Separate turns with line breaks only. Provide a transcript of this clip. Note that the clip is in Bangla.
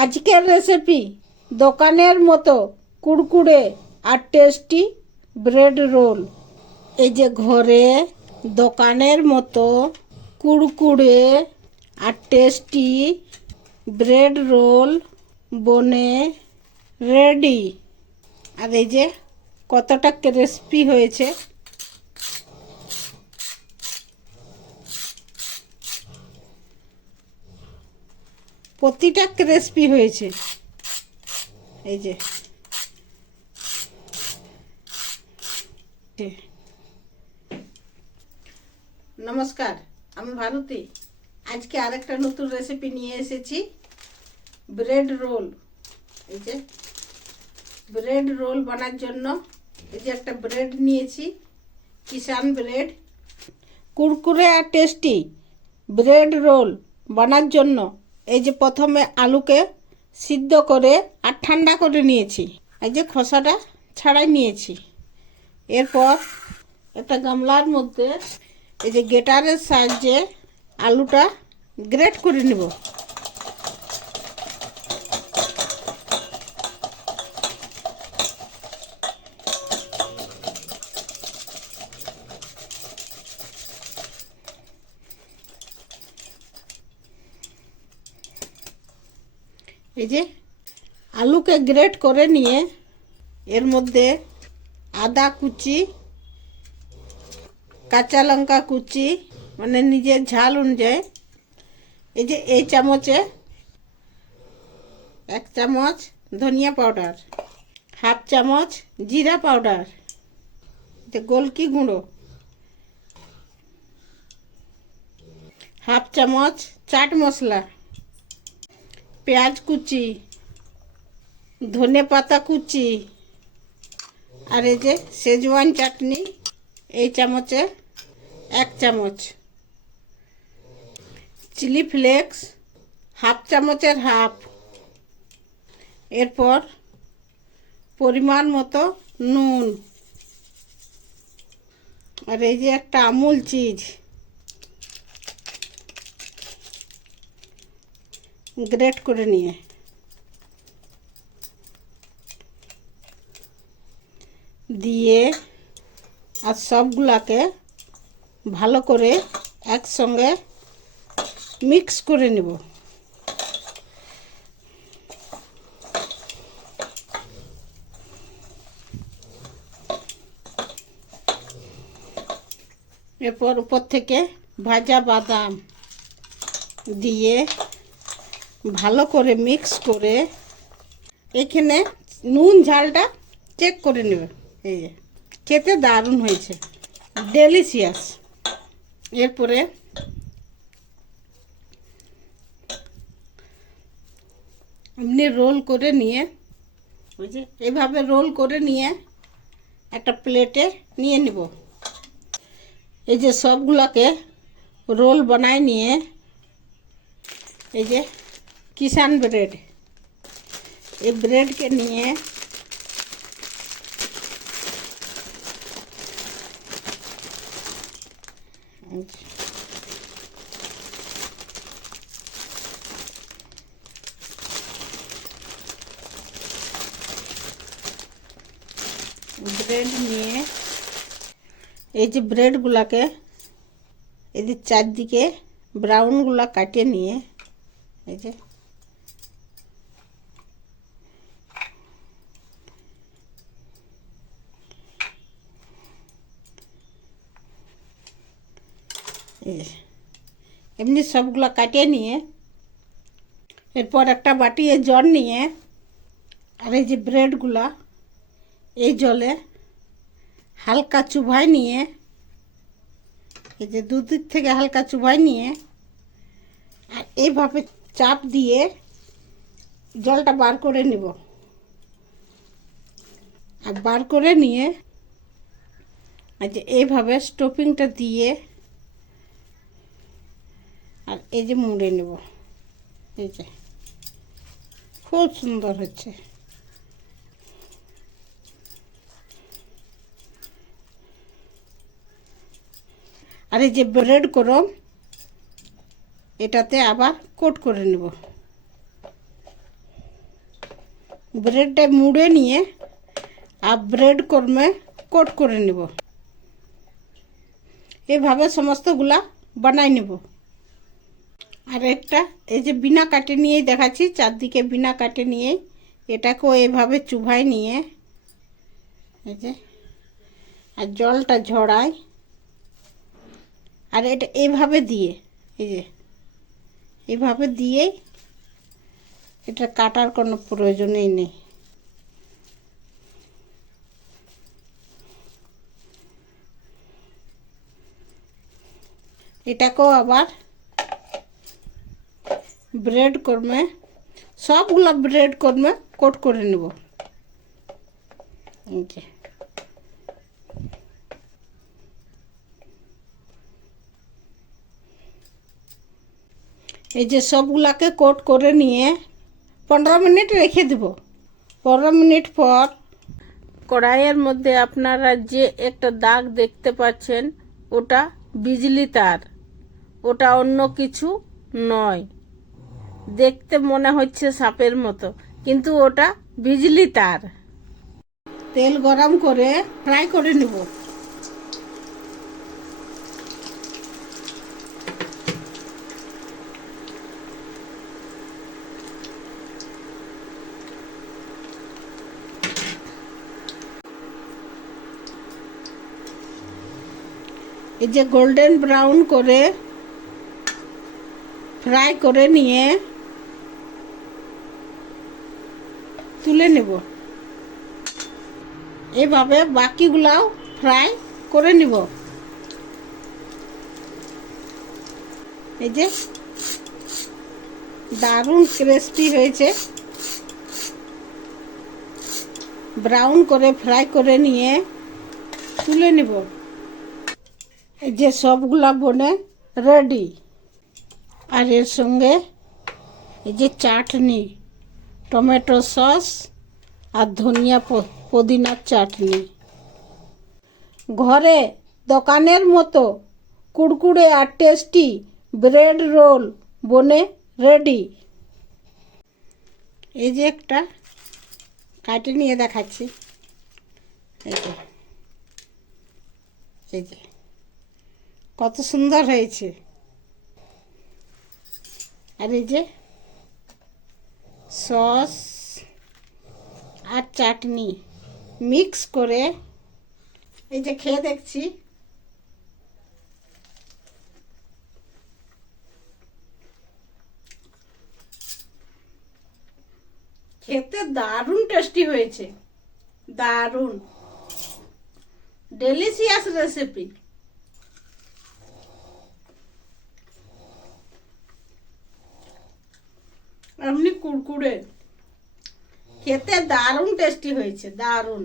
আজকের রেসিপি দোকানের মতো কুড়কুড়ে আর টেস্টি ব্রেড রোল এই যে ঘরে দোকানের মতো কুড়কুড়ে আর টেস্টি ব্রেড রোল বনে রেডি আর এই যে কতটা ক্রিস্পি হয়েছে। প্রতিটা ক্রিস্পি হয়েছে। এই যে। নমস্কার, আমি ভারতী। আজকে আরেকটা নতুন রেসিপি নিয়ে এসেছি। ব্রেড রোল এই যে। ব্রেড রোল বানার জন্য এই যে একটা ব্রেড নিয়েছি কিষান ব্রেড কুরকুরে আর টেস্টি ব্রেড রোল বানার জন্য এই যে প্রথমে আলুকে সিদ্ধ করে আর ঠান্ডা করে নিয়েছি। এই যে খোসাটা ছাড়াই নিয়েছি। এরপর একটা গামলার মধ্যে এই যে গেটারের সাহায্যে আলুটা গ্রেট করে নেব। এই যে আলুকে গ্রেট করে নিয়ে এর মধ্যে আদা কুচি, কাঁচা লঙ্কা কুচি মানে নিজের ঝাল অনুযায়ী এই যে এই চামচে এক চামচ ধনিয়া পাউডার, হাফ চামচ জিরা পাউডার গোলকি গুঁড়ো, হাফ চামচ চাট মশলা পেঁয়াজ কুচি, ধনে পাতা কুচি, আর এই যে সেজওয়ান চাটনি, এই চামচে এক চামচ। চিলি ফ্লেক্স হাফ চামচের হাফ। এরপর পরিমাণ মতো নুন। আর এই যে একটা আমুল চিজ। গ্রেট করে নিয়ে। দিয়ে আর সবগুলাকে ভালো করে একসঙ্গে মিক্স করে নেব। এরপর উপর থেকে ভাজা বাদাম দিয়ে ভালো করে মিক্স করে এখানে নুন ঝালটা চেক করে নেবে। এই যে, খেতে দারুণ হয়েছে। ডেলিশিয়াস এরপরে এমনি রোল করে নিয়ে, ওই যে এইভাবে রোল করে নিয়ে একটা প্লেটে নিয়ে নিব। এই যে সবগুলোকে রোল বানায় নিয়ে, এই যে কিষান ব্রেড এই ব্রেডকে নিয়ে ব্রেড নিয়ে এই যে ব্রেডগুলাকে এদের চারদিকে ব্রাউনগুলা কাটিয়ে নিয়ে এই যে এমনি সবগুলো কাটিয়ে নিয়ে, এরপর একটা বাটিয়ে জল নিয়ে, আর এই যে ব্রেডগুলা, এই জলে হালকা চুভাই নিয়ে, এই যে দুদিক থেকে হালকা চুভাই নিয়ে, আর এইভাবে চাপ দিয়ে জলটা বার করে নিব। আর বার করে নিয়ে আর যে এইভাবে স্টোপিংটা দিয়ে আর এই যে মুড়ে নেব। এই যে। খুব সুন্দর হচ্ছে। আর এই যে ব্রেড করম এটাতে আবার কোট করে নেব। ব্রেডটা মুড়ে নিয়ে আর ব্রেড কর্মে কোট করে নেব। এভাবে সমস্তগুলা বানাই নেব। আর একটা এই যে বিনা কাটে নিয়ে দেখাচ্ছি, চারদিকে বিনা কাটে নিয়ে এটাকেও এভাবে চুভাই নিয়ে, এই যে, আর জলটা ঝরাই আর এটা এভাবে দিয়ে, এই যে, এভাবে দিয়ে এটা কাটার কোনো প্রয়োজনই নেই। এটাকেও আবার ব্রেড কর্মে, সবগুলো ব্রেড কর্মে কোট করে নেব। এই যে সবগুলাকে কোট করে নিয়ে পনেরো মিনিট রেখে দেব। পনেরো মিনিট পর কড়াইয়ের মধ্যে আপনারা যে একটা দাগ দেখতে পাচ্ছেন, ওটা বিজলি তার। ওটা অন্য কিছু নয়। দেখতে মনে হচ্ছে সাপের মতো, কিন্তু ওটা বিজলি তার। তেল গরম করে ফ্রাই করে নেব। এই যে গোল্ডেন ব্রাউন করে ফ্রাই করে নিয়ে তুলে নেব। এভাবে বাকিগুলাও ফ্রাই করে নিব। এই যে, দারুণ ক্রিস্পি হয়েছে। ব্রাউন করে ফ্রাই করে নিয়ে তুলে নিব। এই যে সবগুলা বনে রেডি। আর এর সঙ্গে এই যে চাটনি। টমেটো সস আর ধনিয়া পুদিনার চাটনি। ঘরে দোকানের মতো কুড়কুড়ে আর টেস্টি ব্রেড রোল বনে রেডি। এই যে একটা কাটে নিয়ে দেখাচ্ছি। এই যে। কত সুন্দর হয়েছে। আর এই যে সস আর চাটনি মিক্স করে এই যে খেয়ে দেখছি। খেতে দারুণ টেস্টি হয়েছে। দারুণ। ডেলিসিয়াস রেসিপি এমনি কুরকুরে। খেতে দারুণ টেস্টি হয়েছে দারুণ।